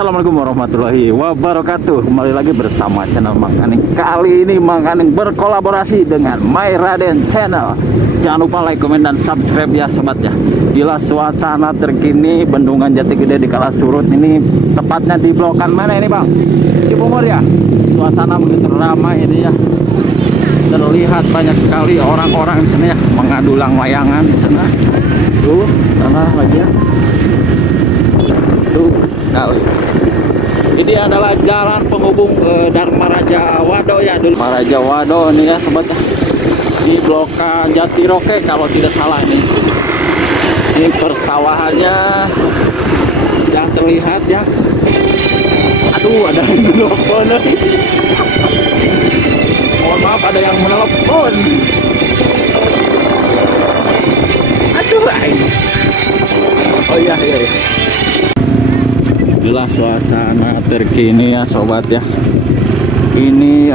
Assalamualaikum warahmatullahi wabarakatuh. Kembali lagi bersama channel Mang Kaning. Kali ini Mang Kaning berkolaborasi dengan My Raden Channel. Jangan lupa like, komen, dan subscribe ya sobat ya. Gila suasana terkini Bendungan Jati Gede di kala surut ini, tepatnya di blokan mana ini Bang? Cibubur ya. Suasana begitu ramai ini ya. Terlihat banyak sekali orang-orang di sana ya, mengadulang layangan di sana. Tuh, sana lagi ya. Tuh sekali. Ini adalah jalan penghubung Dharma Raja Wado ya, dulu Raja Wado nih ya sobat ya. Di blokan Jatiroke kalau tidak salah nih. Ini persawahannya yang terlihat ya. Aduh, ada yang menelpon. Mohon maaf, ada yang menelpon. Aduh, oh iya. Inilah suasana terkini ya sobat ya. Ini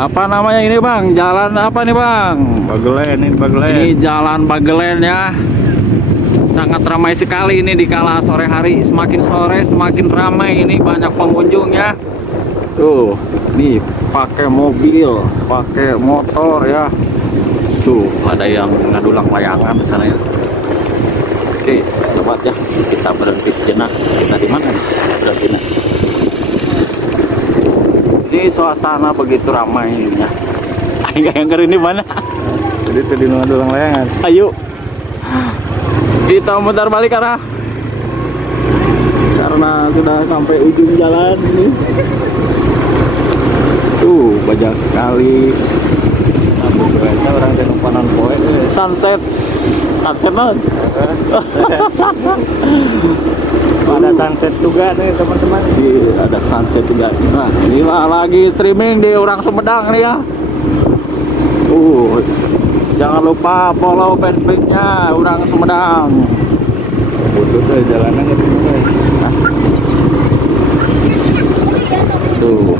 apa namanya ini Bang? Jalan apa nih Bang? Bagelen, ini Bagelen. Ini jalan Bagelen ya. Sangat ramai sekali ini di kala sore hari. Semakin sore semakin ramai ini, banyak pengunjung ya. Tuh, nih pakai mobil, pakai motor ya. Tuh, ada yang ngadulang layangan di sana ya. Oke, sobat ya, kita berhenti sejenak. Kita di mana nih? Berhentinya. Ini suasana begitu ramai ya. Yang ini mana? Jadi tadi ngadulang layangan. Ayo. Kita mutar balik karena sudah sampai ujung jalan ini. Tuh, banyak sekali. Orang tenumpanan poe. Sunset non. Ada sunset juga nih teman-teman. Ada sunset juga. Nah, inilah lagi streaming di Orang Sumedang nih ya. Jangan lupa follow fanspage-nya Orang Sumedang. Butuh tuh jalanan gitu. Tuh.